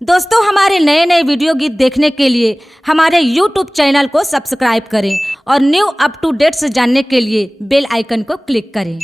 दोस्तों, हमारे नए नए वीडियो गीत देखने के लिए हमारे YouTube चैनल को सब्सक्राइब करें और न्यू अप टू डेट्स जानने के लिए बेल आइकन को क्लिक करें।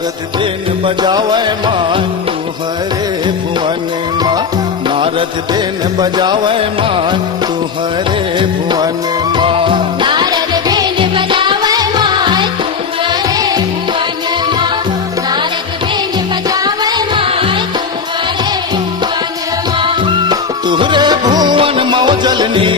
नारद बेन बजावे माँ तू हरे भुवन माँ, नारद बेन बजावे माँ तू हरे भुवन माँ। नारद बेन बजावे माँ तू हरे भुवन माँ, नारद बेन बजावे माँ तू हरे भुवन माँ। तुहरे भुवन मौजलनी,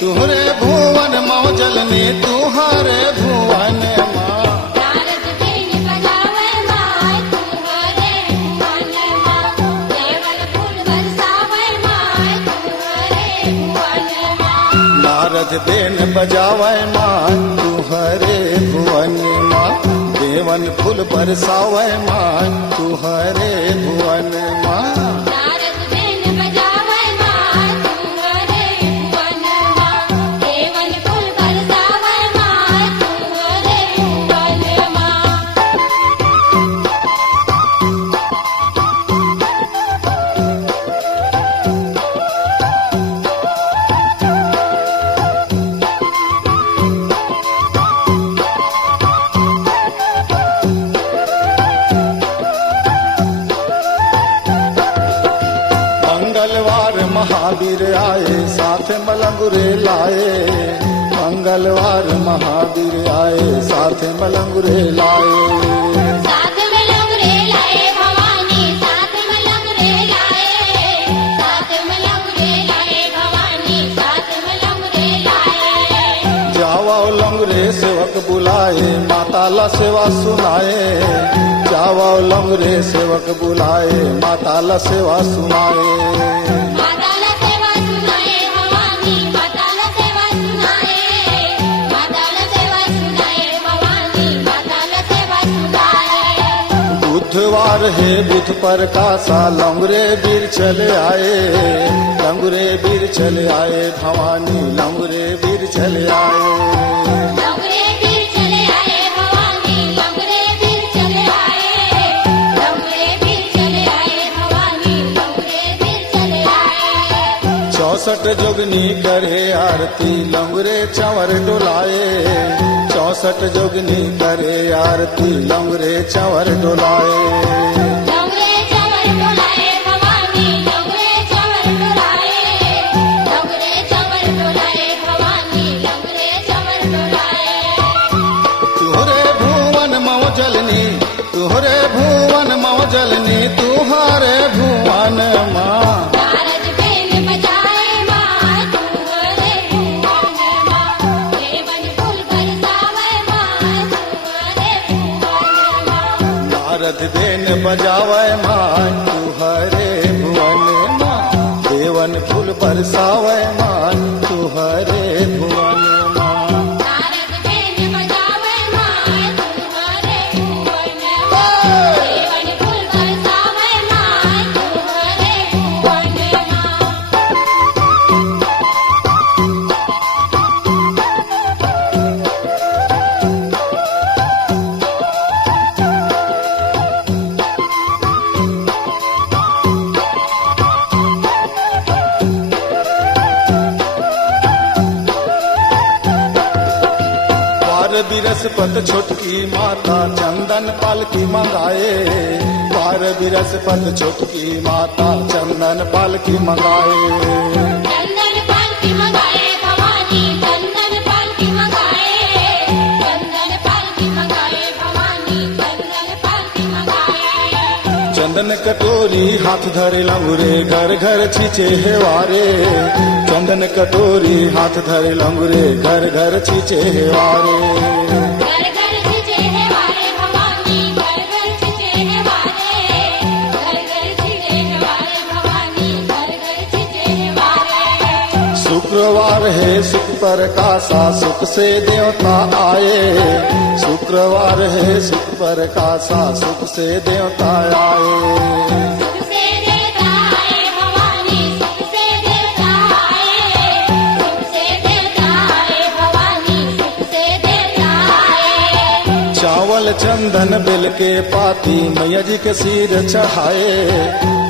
तुहरे भुवन मौजलनी तू हरे भुवन माँ। नारद बेन बजावे माँ तू हरे भुवन माँ, केवल फूल बरसावे माँ तू हरे भुवन माँ। नारद बेन बजावे माँ तू हरे भुवन माँ, देवन फूल बरसावे माँ तू हरे भुवन माँ। नारद बेन बजावे माँ तू हरे भुवन माँ, केवल फूल बरसावे माँ तू हरे भुवन माँ। मंगलवार महावीर आए साथ मलंगुरे लाए, मंगलवार महावीर आए साथ मलंगुरे लाए। साथ में लंगरे लाए भवानी, साथ में लंगरे लाए, साथ में लंगरे लाए भवानी, साथ में लंगरे लाए। जावा लंगरे सेवक बुलाए माता ला सेवा सुनाए, जावा लंगरे सेवक बुलाए माता ला सेवा सुनाए। माता ला सेवा सुनाए भवानी, माता ला सेवा सुनाए, माता ला सेवा सुनाए भवानी, माता ला सेवा सुनाए। बुधवार है बुध पर कासा लंगरे बीर चले आए, लंगरे बीर चले आए भवानी लंगरे बीर चले आए। लंगरे बीर चले आए भवानी, लंगरे बीर चले आए, लंगरे बीर चले आए भवानी, लंगरे बीर चले आए। 64 जोगनी करे आरती लंगरे चंवर डोलाए, 64 जोगनी करे आरती लंगरे चंवर डोलाए। लंगरे चंवर डोलाए भवानी, लंगरे चंवर डोलाए, लंगरे चंवर डोलाए भवानी, लंगरे चंवर डोलाए। तुहरे भुवन मौजलनी, तुहरे भुवन मौजलनी तुहरे भुवन माँ। नारद बेन बजाए माँ तू हरे भुवन माँ, केवल फूल बरसावे माँ तू हरे भुवन माँ। नारद बेन बजावे माँ तू हरे भुवन माँ, देवन फूल बरसावे माँ तू हरे भुवन माँ। नारद बेन बजावे माँ तू हरे भुवन माँ, केवल फूल बरसावे माँ तू हरे भुवन माँ। पार बिरसपत छोटकी माता चंदन पालकी मंगाए, पार बिरसपत छोटकी माता चंदन पालकी मंगाए। चंदन पालकी मंगाए भवानी, चंदन पालकी मंगाए, चंदन पालकी मंगाए भवानी, चंदन पालकी मंगाए। चंदन कटोरी हाथ धरे लंगुरे घर घर छींचे हेवारे, चंदन कटोरी हाथ धरे लंगुरे घर घर छींचे हेवारे। घर घर छींचे है वारे भवानी, घर घर छींचे है वारे, घर घर छींचे है वारे भवानी, घर घर छींचे है वारे। शुक्र शुक्रवार है सुख पर कासा, सुख से देवता आए। शुक्रवार है सुख पर कासा, सुख से देवता आए। सुख से देवता आए भवानी, सुख से देवता आए। सुख से देवता आए भवानी, सुख से देवता आए। चावल चंदन बेल के पाती मैया जी के सिर चढ़ाए।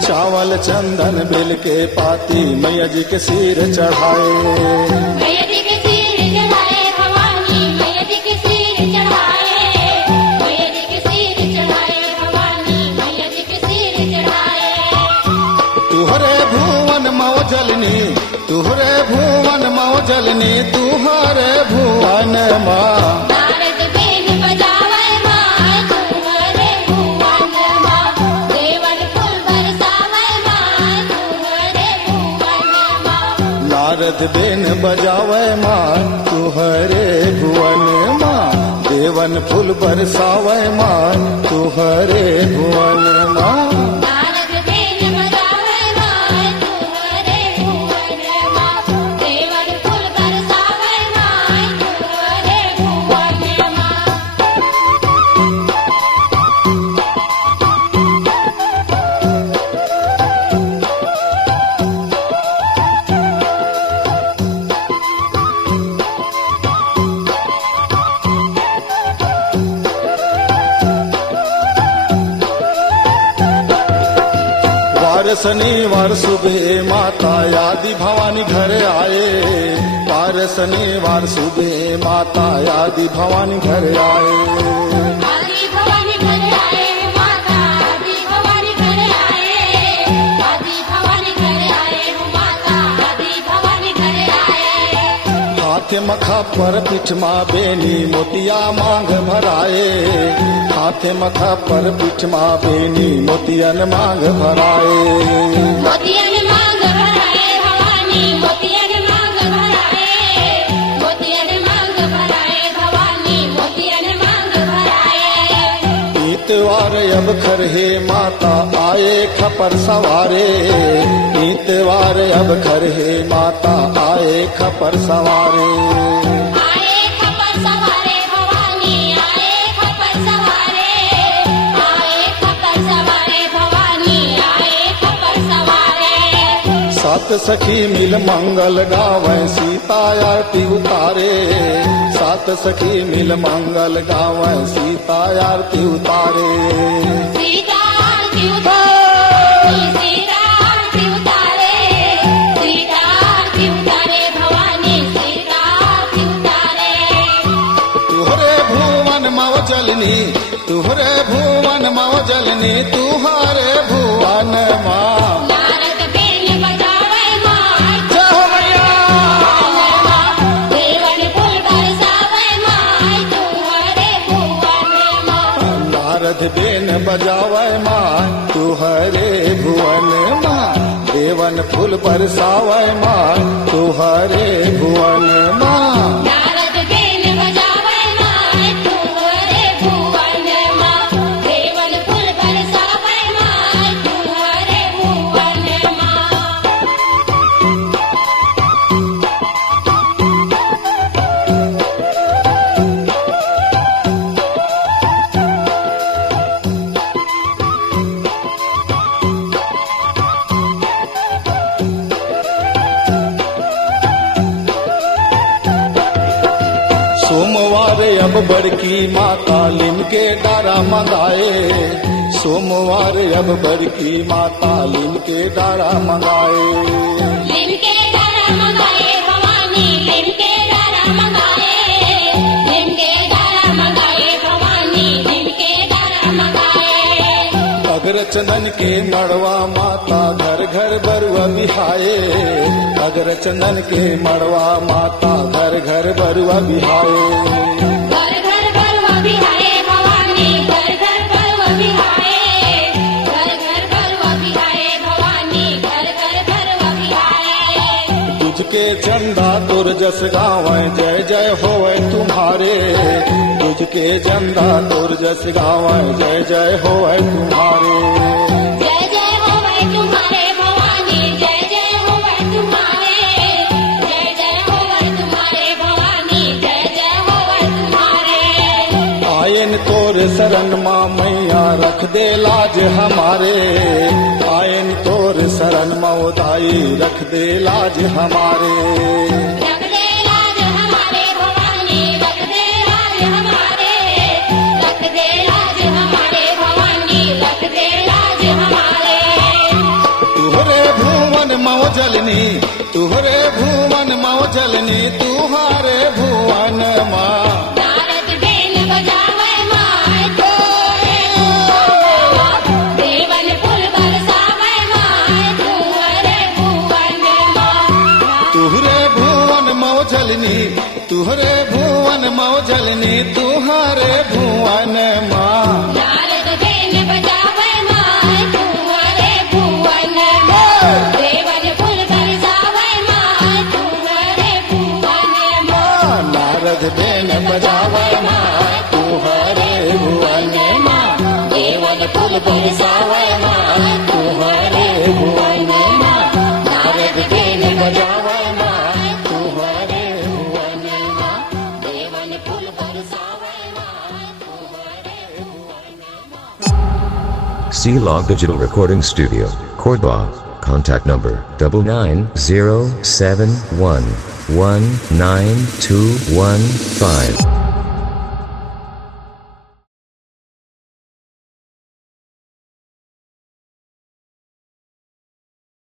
चावल चंदन बेल के पाती मैया जी के सिर चढ़ाए। मैया जी के सिर चढ़ाए भवानी, मैया जी के सिर चढ़ाए। मैया जी के सिर चढ़ाए भवानी, मैया जी के सिर चढ़ाए। तुहरे भुवन मौजलनी, तुहरे भुवन मौजलनी, तुहरे भुवन माँ। नारद बेन बजावे माँ, तुम्हारे भुवन माँ। देवन फूल बरसावे माँ, तुम्हारे भुवन माँ। नारद बेन बजावे माँ, तुहरे भुवन माँ। देवन फूल बरसावे माँ, तुहरे भुवन माँ। नारद बेन बजावे माँ, तुम्हारे भुवन माँ। देवन फूल बरसावे माँ, तुम्हारे भुवन माँ। वार शनिवार सुबह माता आदि भवानी घर आए। वार शनिवार सुबह माता आदि भवानी घर आए। आदि भवानी घर आए माता, आदि भवानी घर आए। आदि भवानी घर आए माता, आदि भवानी घर आए। हाथ मखा पर पीठ माँ बेनी मोतिया मांग भराए। हाथ मखा पर पीठ माँ बेनी मोतियन मांग भराए। मोतियन मांग भराए भवानी, मोतियन मांग भराए। मोतियन मांग भराए भवानी, मोतियन मांग भराए। इतवार अब खरहे माता आए खपर सवारे। इतवार अब खरहे माता आए खपर सवारे। आए खपर सवारे भवानी, आए खपर सवारे। आए खपर सवारे भवानी, आए खपर सवारे। सात सखी मिल मंगल गावे सीता आरती उतारे। सात सखी मिल मंगल गावे सीता आरती उतारे। सीता आरती उतारे, सीता आरती उतारे। सीता आरती उतारे भवानी, सीता आरती उतारे। तुहरे भुवन मौजलनी, तुहरे भुवन मौजलनी, तुहरे भुवन माँ। नारद बेन बजावे माँ, जय हो मैया। देवन फूल बरसावे माँ, तुम्हारे भुवन माँ। नारद बेन बजावे माँ, तुहरे भुवन माँ। देवन फूल बरसावे माँ, तुहरे भुवन माँ। नारद बेन बजावे माँ, तुम्हारे भुवन माँ। देवन फूल बरसावे माँ, तुम्हारे भुवन माँ। सोमवार अब बड़की माता लिनके डारा मंगाए। सोमवार अब बड़की माता लिनके डारा मंगाए। लिनके डारा मंगाए भवानी, लिनके डारा मंगाए। लिनके डारा मंगाए भवानी, लिनके डारा मंगाए। अगर चंदन के मड़वा माता घर घर बरुआ बिहाए। अगर चंदन के मड़वा माता घर घर बरुआ बिहाए। घर घर बरुआ बिहाए भवानी, घर घर बरुआ बिहाए। घर घर बरुआ बिहाए भवानी, घर घर बरुआ बिहाए। तुझके चंदा तुर जस गावे जय जय होवे तुम्हारे। तुझके चंदा तुर जस गावे जय जय होवे तुम्हारे। जय जय होवे तुम्हारे भवानी, जय जय होवे तुम्हारे। जय जय शरण माँ मैया रख दे लाज हमारे, आयन तोर शरण मौदाई रख दे लाज हमारे। रख दे लाज हमारे भवानी, रख दे लाज हमारे, रख दे लाज हमारे भवानी, रख दे लाज हमारे। तुहरे भुवन मौजलनी, तुहरे भुवन मौजलनी, तुहारे भुवन माँ। नारद बेन बजावे माय तोरे माँ, देवन फूल बरसावे माय तुहरे भुवन माँ। तुहरे भुवन मौजलनी, तुहरे भुवन मौजलनी, तुहारे भुवन माँ। नारद बेन बजावे माय तुहरे भुवन माँ, देवन फूल बरसावे माय तुहरे भुवन माँ। नारद बेन बजावे माँ तुहरे भुवन माँ, देवन फूल बरसावे माँ तुहरे भुवन माँ। नारद बेन बजावे माँ तुहरे भुवन माँ, देवन फूल बरसावे माँ तुहरे भुवन माँ। C-Log Digital Recording Studio, Cordoba. Contact number 9907119215.